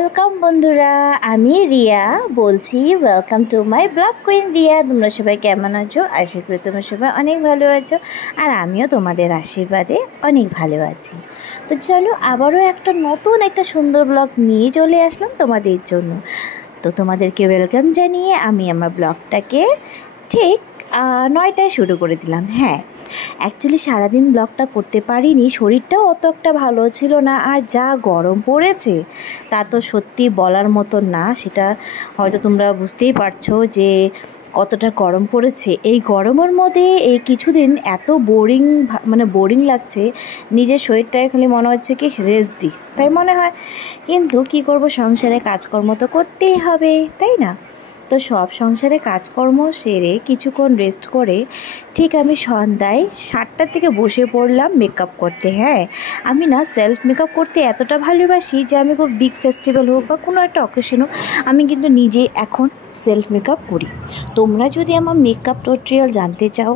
Welcome বন্ধুরা, আমি রিয়া বলছি। Welcome to my blog queen Riya. তোমরা সবাই কেমন আছো? আশা করি তোমরা সবাই অনেক ভালো আছো, আর আমিও তোমাদের আশীর্বাদে অনেক ভালো আছি। তো চলো, আবারও নতুন একটা সুন্দর ব্লগ নিয়ে চলে আসলাম তোমাদের জন্য। তো তোমাদেরকে ওয়েলকাম জানিয়ে আমি আমার ব্লগটাকে ঠিক 9টায় শুরু করে দিলাম। হ্যাঁ, অ্যাকচুয়ালি সারাদিন ব্লগটা করতে পারিনি, শরীরটাও অত একটা ভালো ছিল না, আর যা গরম পড়েছে তা তো সত্যি বলার মতো না। সেটা হয়তো তোমরা বুঝতেই পারছো যে কতটা গরম পড়েছে। এই গরমের মধ্যে এই কিছুদিন এত বোরিং লাগছে, নিজের শরীরটায় খালি মনে হচ্ছে কি রেস্ট দিই, তাই মনে হয়। কিন্তু কি করব, সংসারে কাজকর্ম তো করতেই হবে, তাই না? তো সব সংসারে কাজকর্ম সেরে কিছুক্ষণ রেস্ট করে ঠিক আমি সন্ধ্যায় 7টার থেকে বসে পড়লাম মেকআপ করতে। হ্যাঁ, আমি না সেলফ মেকআপ করতে এতটা ভালোবাসি যে আমি খুব বিগ ফেস্টিভ্যাল হোক বা কোনো একটা অকেশন হোক, আমি কিন্তু নিজে এখন সেলফ মেকআপ করি। তোমরা যদি আমার মেকআপ টিউটোরিয়াল জানতে চাও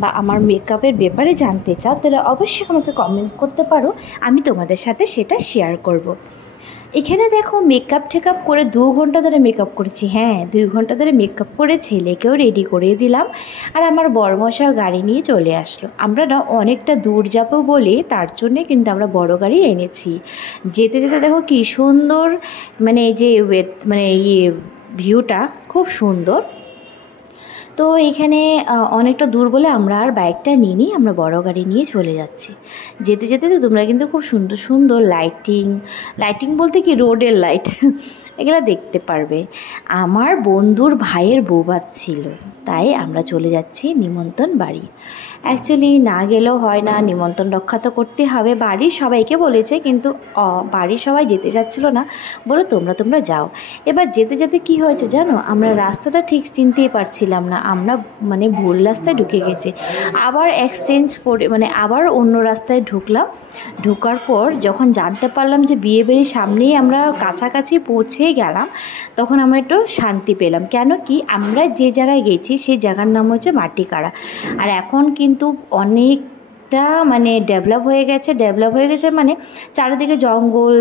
বা আমার মেকআপের ব্যাপারে জানতে চাও, তাহলে অবশ্যই আমাকে কমেন্টস করতে পারো, আমি তোমাদের সাথে সেটা শেয়ার করব। এখানে দেখো, মেকআপ টেকআপ করে 2 ঘন্টা ধরে মেকআপ করেছি। হ্যাঁ, 2 ঘন্টা ধরে মেকআপ করে ছেলেকেও রেডি করে দিলাম, আর আমার বড়মশাও গাড়ি নিয়ে চলে আসলো। আমরা না অনেকটা দূর যাবো বলে তার জন্যে কিন্তু আমরা বড় গাড়ি এনেছি। যেতে যেতে দেখো কি সুন্দর, মানে যে ভিউটা খুব সুন্দর। তো এইখানে অনেকটা দূর বলে আমরা আর বাইকটা নিয়ে নিই, আমরা বড় গাড়ি নিয়ে চলে যাচ্ছি। যেতে যেতে তো তোমরা কিন্তু খুব সুন্দর সুন্দর লাইটিং বলতে কি রোডের লাইট এগুলো দেখতে পারবে। আমার বন্ধুর ভাইয়ের বৌভাত ছিল, তাই আমরা চলে যাচ্ছি নিমন্ত্রণ বাড়ি। অ্যাকচুয়ালি না গেলেও হয় না, নিমন্ত্রণ রক্ষা তো করতে হবে। বাড়ির সবাইকে বলেছে, কিন্তু বাড়ির সবাই যেতে চাচ্ছিল না, বলো তোমরা যাও। এবার যেতে যেতে কি হয়েছে জানো, আমরা রাস্তাটা ঠিক চিনতেই পারছিলাম না, আমরা ভুল রাস্তায় ঢুকে গেছি। আবার এক্সচেঞ্জ করে আবার অন্য রাস্তায় ঢুকলাম। ঢোকার পর যখন জানতে পারলাম যে বিয়েবাড়ির সামনেই আমরা কাছাকাছি পৌঁছে গেলাম, তখন আমরা একটু শান্তি পেলাম। কেন কি, আমরা যে জায়গায় গেছি সেই জায়গার নাম হচ্ছে মাটিকাড়া। আর এখন কিন্তু অনেকটা ডেভেলপ হয়ে গেছে চারিদিকে জঙ্গল,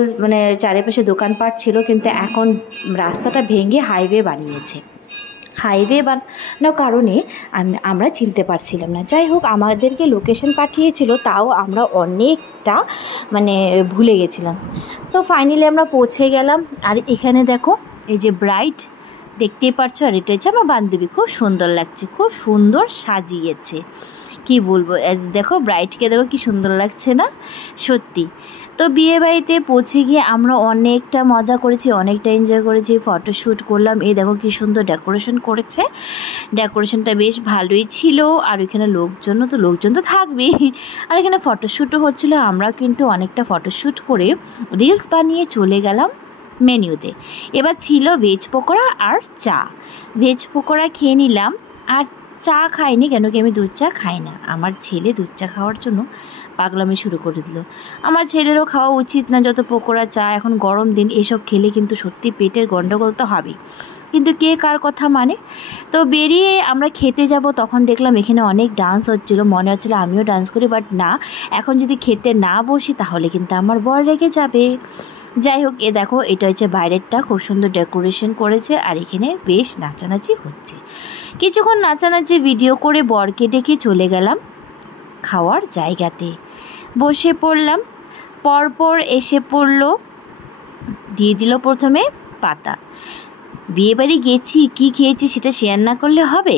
চারিপাশে দোকানপাট ছিল, কিন্তু এখন রাস্তাটা ভেঙে হাইওয়ে বানিয়েছে। হাইওয়ে বানানোর কারণে আমরা চিনতে পারছিলাম না। যাই হোক, আমাদেরকে লোকেশন পাঠিয়েছিল, তাও আমরা অনেকটা ভুলে গেছিলাম। তো ফাইনালি আমরা পৌঁছে গেলাম। আর এখানে দেখো, এই যে ব্রাইড দেখতেই পারছো, আর এটা হচ্ছে আমার বান্ধবী। খুব সুন্দর লাগছে, খুব সুন্দর সাজিয়েছে, কি বলবো। দেখো ব্রাইডকে, দেখো কি সুন্দর লাগছে না সত্যি। তো বিয়ে বাড়িতে পৌঁছে গিয়ে আমরা অনেকটা মজা করেছি, অনেকটা এনজয় করেছি, ফটোশ্যুট করলাম। এই দেখো কি সুন্দর ডেকোরেশন করেছে, ডেকোরেশনটা বেশ ভালোই ছিল। আর ওইখানে লোকজন তো থাকবেই, আর এখানে ফটোশ্যুটও হচ্ছিলো। আমরা কিন্তু অনেকটা ফটোশ্যুট করে রিলস বানিয়ে চলে গেলাম মেনুতে। এবার ছিল ভেজ পকোড়া আর চা। ভেজ পকোড়া খেয়ে নিলাম, আর চা খাইনি, কেন কি আমি দুধ চা খাই না। আমার ছেলে দুধ চা খাওয়ার জন্য পাগলামি শুরু করে দিল। আমার ছেলেরও খাওয়া উচিত না, যত পকোড়া চা, এখন গরম দিন, এসব খেলে কিন্তু সত্যি পেটের গন্ডগোল তো হবেই, কিন্তু কে কার কথা মানে। তো বেরিয়ে আমরা খেতে যাব, তখন দেখলাম এখানে অনেক ডান্স হচ্ছিলো, মনে হচ্ছিলো আমিও ডান্স করি, বাট না, এখন যদি খেতে না বসি তাহলে কিন্তু আমার বর রেগে যাবে। যাই হোক, দেখো এটা হচ্ছে বাইরেরটা, খুব সুন্দর ডেকোরেশন করেছে, আর এখানে বেশ নাচানাচি হচ্ছে। কিছুক্ষণ নাচানাচি ভিডিও করে বরকে ডেকে চলে গেলাম খাওয়ার জায়গাতে। বসে পড়লাম, পরপর এসে পড়লো, দিয়ে দিল প্রথমে পাতা। বিয়েবাড়ি গেছি, কি খেয়েছি সেটা শেয়ার না করলে হবে।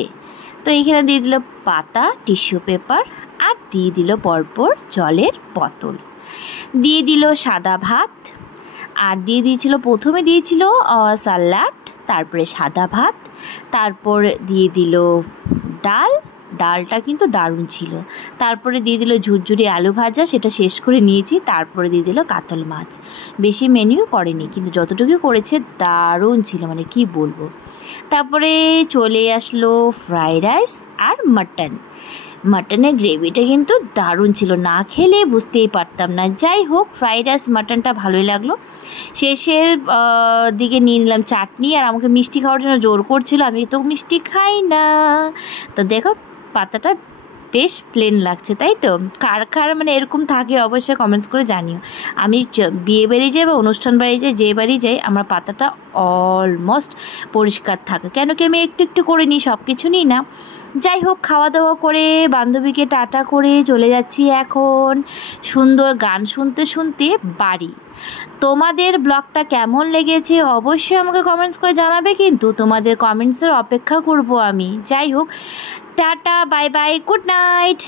তো এখানে দিয়ে দিল পাতা, টিস্যু পেপার, আর দিয়ে দিল পরপর জলের বোতল, দিয়ে দিল সাদা ভাত, আর প্রথমে দিয়েছিল সালাড, তারপরে সাদা ভাত, তারপর দিয়ে দিল ডালটা কিন্তু দারুণ ছিল। তারপরে দিয়ে দিল ঝুরঝুরি আলু ভাজা, সেটা শেষ করে নিয়েছি। তারপরে দিয়ে দিল কাতল মাছ। বেশি মেনুও করেনি, কিন্তু যতটুকু করেছে দারুণ ছিল, কি বলবো। তারপরে চলে আসলো ফ্রাইড রাইস আর মাটনের গ্রেভিটা কিন্তু দারুণ ছিল, না খেলে বুঝতেই পারতাম না। যাই হোক, ফ্রাইড রাইস মাটনটা ভালোই লাগলো। শেষের দিকে নিয়ে নিলাম চাটনি, আর আমাকে মিষ্টি খাওয়ার জন্য জোর করছিল, আমি তো মিষ্টি খাই না। তো দেখো, পাতাটা বেশ প্লেন লাগছে, তাই তো? কার কার মানে এরকম থাকে অবশ্যই কমেন্টস করে জানিও। আমি বিয়ে বাড়ি যাই বা অনুষ্ঠান বাড়ি যাই, যে বাড়ি যাই, আমার পাতাটা অলমোস্ট পরিষ্কার থাকে। কেন কি আমি একটু একটু করে নিই, সব কিছু নিই না। যাই হোক, খাওয়া দাওয়া করে বান্ধবীকে টাটা করে চলে যাচ্ছি এখন সুন্দর গান শুনতে শুনতে বাড়ি। তোমাদের ব্লগটা কেমন লেগেছে অবশ্যই আমাকে কমেন্টস করে জানাবে, কিন্তু তোমাদের কমেন্টসের অপেক্ষা করব আমি। যাই হোক, tata, bye bye, good night.